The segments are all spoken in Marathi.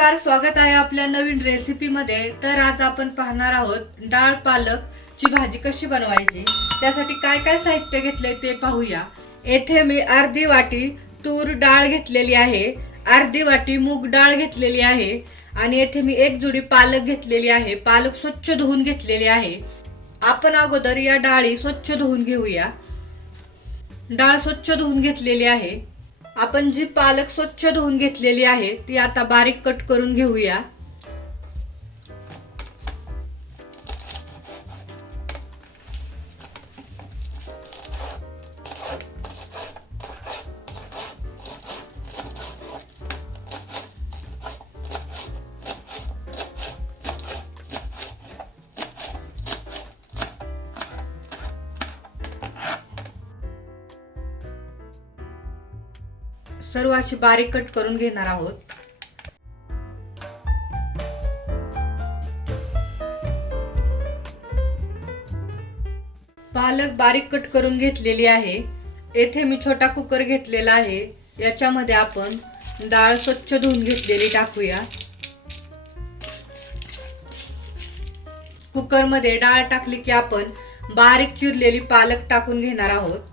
नमस्कार, स्वागत आहे आपल्या नवीन रेसिपी मध्ये। तर आज आपण पाहणार आहोत डाळ पालक ची भाजी कशी बनवायची। त्यासाठी काय काय साहित्य घेतले ते पाहूया। येथे मी अर्धी वाटी तूर डाळ घेतलेली आहे, अर्धी वाटी मूग डाळ घेतलेली आहे आणि येथे मी एक जुडी पालक घेतलेली आहे। पालक स्वच्छ धुवून घेतलेली आहे। आपण अगोदर या डाळी स्वच्छ धुवून घेऊया। डाळ स्वच्छ धुवून घेतलेली आहे। आपण जी पालक स्वच्छ धुवून घेतलेली आहे ती आता बारीक कट करून घेऊया। सर्व अशी बारीक कट करून घेणार आहोत। पालक बारीक कट करून घेतलेली आहे। येथे मी छोटा कुकर घेतलेला आहे। याच्यामध्ये आपण डाळ स्वच्छ धुवून घेतलेली टाकूया। कुकर मध्ये डाळ टाकली की आपण बारीक चिरलेली पालक टाकून घेणार आहोत।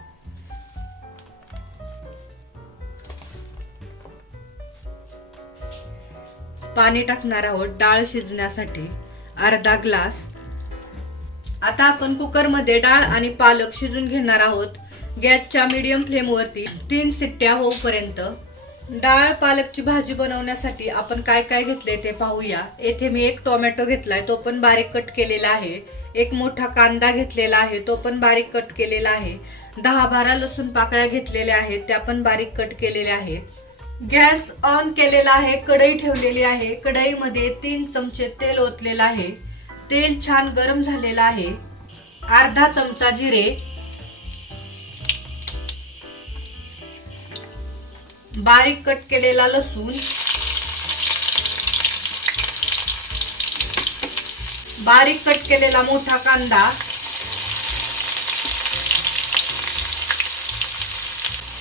पाणी टाकणार आहोत डाळ शिजण्यासाठी, अर्धा ग्लास। आता आपण कुकर मध्ये डाळ आणि पालक शिजून घेणार आहोत। गॅसच्या मीडियम फ्लेम वरती 3 शिट्ट्या होईपर्यंत। डाळ पालकची भाजी बनवण्यासाठी आपण काय काय घेतले ते पाहूया। येथे मी एक टोमॅटो घेतलाय, तो पण बारीक कट केलेला आहे। एक मोठा कांदा घेतलेला आहे, तो पण बारीक कट केलेला आहे। 10-12 लसूण पाकळ्या घेतलेल्या आहेत, त्या पण बारीक कट केलेल्या आहेत। गॅस ऑन केलेला आहे, कढई ठेवलेली आहे। कढईमध्ये 3 चमचे तेल ओतलेलं आहे। तेल छान गरम झालेलं आहे। अर्धा चमचा जिरे, बारीक कट केलेला लसूण, बारीक कट केलेला मोठा कांदा,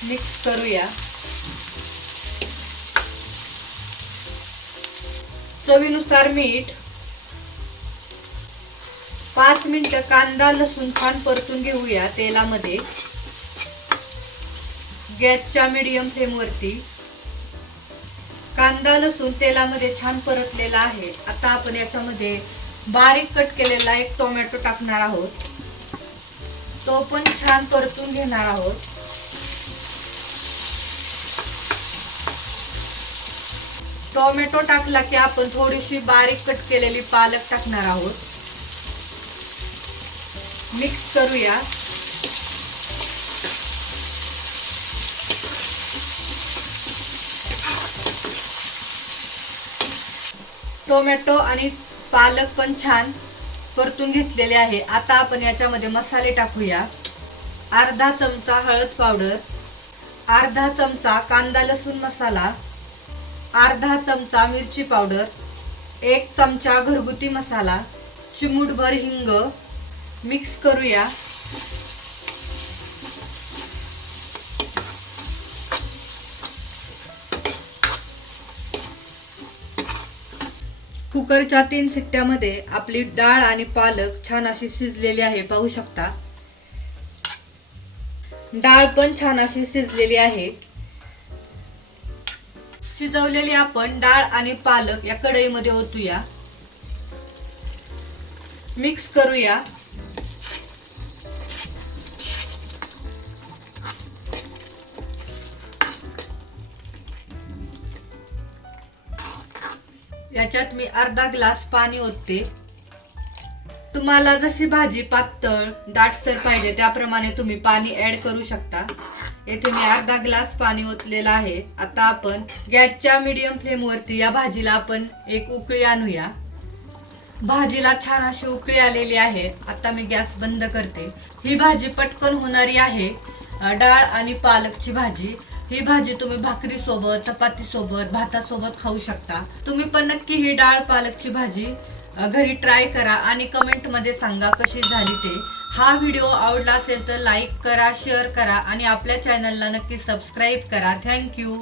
मिक्स करूया। चवीनुसार मीठ। 5 मिनिटं कांदा लसूण छान परतून घेऊया तेलामध्ये, गॅसच्या मीडियम फ्लेम वरती। कांदा लसूण तेलामध्ये छान परतलेला आहे। आता आपण याच्यामध्ये बारीक कट केलेला एक टोमॅटो टाकणार आहोत, तो पण छान परतून घेणार आहोत। टोमॅटो टाकला की आपण थोडीशी बारीक कट केलेली पालक टाकणार आहोत। मिक्स करूया। टोमॅटो आणि पालक पण छान परतून घेतलेले आहे। आता आपण याच्यामध्ये मसाले टाकूया। अर्धा चमचा हळद पावडर, अर्धा चमचा कांदा लसूण मसाला, अर्धा चमचा मिरची पावडर, 1 चमचा घरगुती मसाला, चिमूटभर हिंग। मिक्स करूया। कुकरच्या 3 शिट्ट्यामध्ये आपली डाळ आणि पालक छान अशी शिजलेली आहे, पाहू शकता। डाळ पण छान अशी शिजलेली आहे। शिजवलेली आपण डाळ आणि पालक या कढईमध्ये ओतूया। मिक्स करूया। याच्यात मी अर्धा ग्लास पाणी ओतते। तुम्हाला जशी भाजी पातळ दाटसर पाहिजे त्याप्रमाणे तुम्ही पाणी ऍड करू शकता। येथे मी अर्धा ग्लास पाणी ओतलेलं आहे। आता आपण गॅसच्या मीडियम फ्लेम वरती या भाजीला आपण एक उकळी आणूया। भाजीला छान अशी उकळी आलेली आहे। आता मी गॅस बंद करते। ही भाजी पटकन होणारी आहे, डाळ आणि पालकची भाजी। ही भाजी तुम्ही भाकरी सोबत, चपाती सोबत, भातासोबत खाऊ शकता। तुम्ही पण नक्की ही डाळ पालकची भाजी घरी ट्राय करा आणि कमेंट मध्ये सांगा कशी झाली ते। हा व्हिडिओ आवडला असेल तर लाईक करा, शेअर करा आणि आपल्या चॅनलला नक्की सबस्क्राइब करा। थँक्यू।